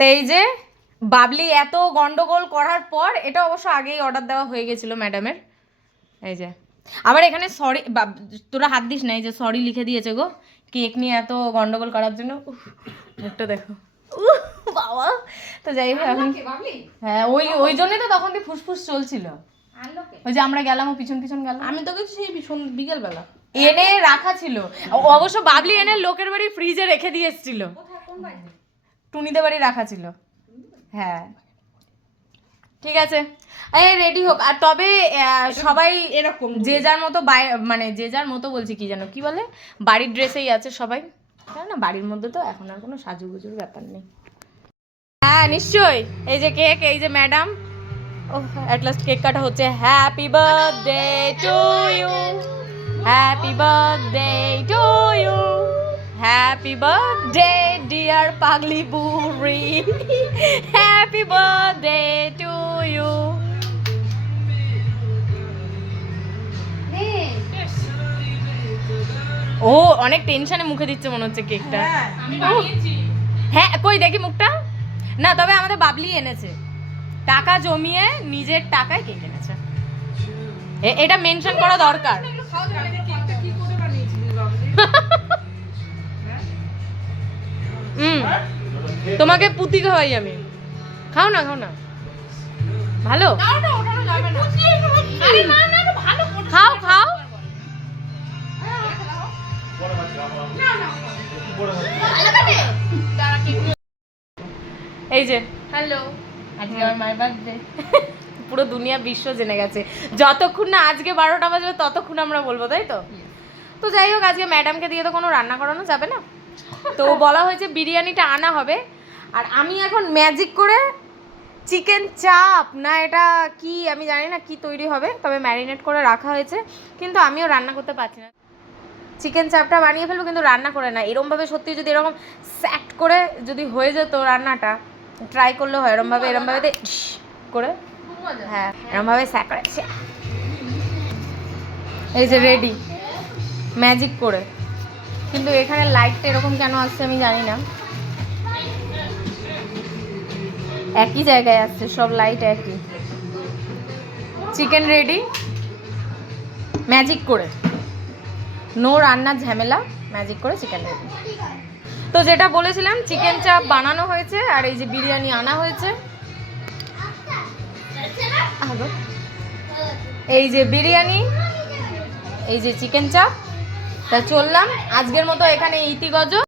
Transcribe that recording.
তো এই যে বাবলি এত গন্ডগোল করার পর, এটা অবশ্য আগেই অর্ডার দেওয়া হয়ে গেছিল ম্যাডামের। এই যে আবার এখানে সরি, তোরা হাত দিস না, এই যে সরি লিখে দিয়েছে গো কেক নিয়ে এত গন্ডগোল করার জন্য। মুখটা দেখো বাবা। তো যাই হোক এখন, হ্যাঁ ওই জন্যই তো তখন দিয়ে ফুসফুস চলছিল। ওই যে আমরা গেলাম, ও পিছন পিছন গেলাম, আমি তোকে সেই বিকেল বেলা এনে রাখা ছিল। অবশ্য বাবলি এনে লোকের বাড়ি ফ্রিজে রেখে দিয়ে এসেছিল, টুনিদের বাড়ি রাখা ছিল। হ্যাঁ ঠিক আছে, এই রেডি হোক। আর তবে সবাই এরকম যে যার মতো মানে যে যার মতো বলছি, কি জানো কি বলে, বাড়ির ড্রেসেই আছে সবাই, তাই না? বাড়ির মধ্যে তো এখন আর কোনো সাজুগুজুর ব্যাপার নেই। হ্যাঁ নিশ্চয়ই। এই যে কেক, এই যে ম্যাডাম, ও অ্যাট লাস্ট কেক কাটা হচ্ছে। Happy birthday to you, happy birthday to you, happy birthday dear পাগলি বুড়ি, হ্যাপি বার্থডে টু ইউ। ও অনেক টেনশনে মুখে দিচ্ছে মনে হচ্ছে কেকটা। হ্যাঁ কই দেখি মুখটা। না তবে আমাদের বাবলি এনেছে, টাকা জমিয়ে নিজের টাকায় কেক এনেছে, এটা মেনশন করা দরকার। তোমাকে পুতি খাওয়াই আমি, খাও না খাও না, ভালো খাও খাও। এই যে হ্যালো, আজকে আমার মায়ের বার্থডে। পুরো দুনিয়া বিশ্ব জেনে গেছে, যতক্ষণ না আজকে 12টা বাজবে ততক্ষণ আমরা বলবো, তাই তো? তো যাই হোক, আজকে ম্যাডামকে দিয়ে তো কোনো রান্না করানো যাবে না, তো বলা হয়েছে বিরিয়ানিটা আনা হবে। আর আমি এখন ম্যাজিক করে চিকেন চাপ, না এটা কি আমি জানি না কি তৈরি হবে, তবে ম্যারিনেট করে রাখা হয়েছে, কিন্তু আমিও রান্না করতে পারছি না। চিকেন চাপটা বানিয়ে ফেলবো কিন্তু রান্না করে না, এরমভাবে সত্যি যদি এরকম স্যাট করে যদি হয়ে যেত রান্নাটা, ট্রাই করলে হয় এরমভাবে করে, হ্যাঁ এরমভাবে স্যাট করে। এই যে রেডি ম্যাজিক করে, কিন্তু এখানে লাইটটা এরকম কেন আসছে আমি জানি না, একই জায়গায় আসছে সব লাইট একই। চিকেন রেডি ম্যাজিক করে, নো রান্নার ঝামেলা, ম্যাজিক করে চিকেন রেডি। তো যেটা বলেছিলাম, চিকেন চাপ বানানো হয়েছে, আর এই যে বিরিয়ানি আনা হয়েছে। এই যে বিরিয়ানি, এই যে চিকেন চাপ। তা চললাম আজকের মতো এখানে ইতিগজ।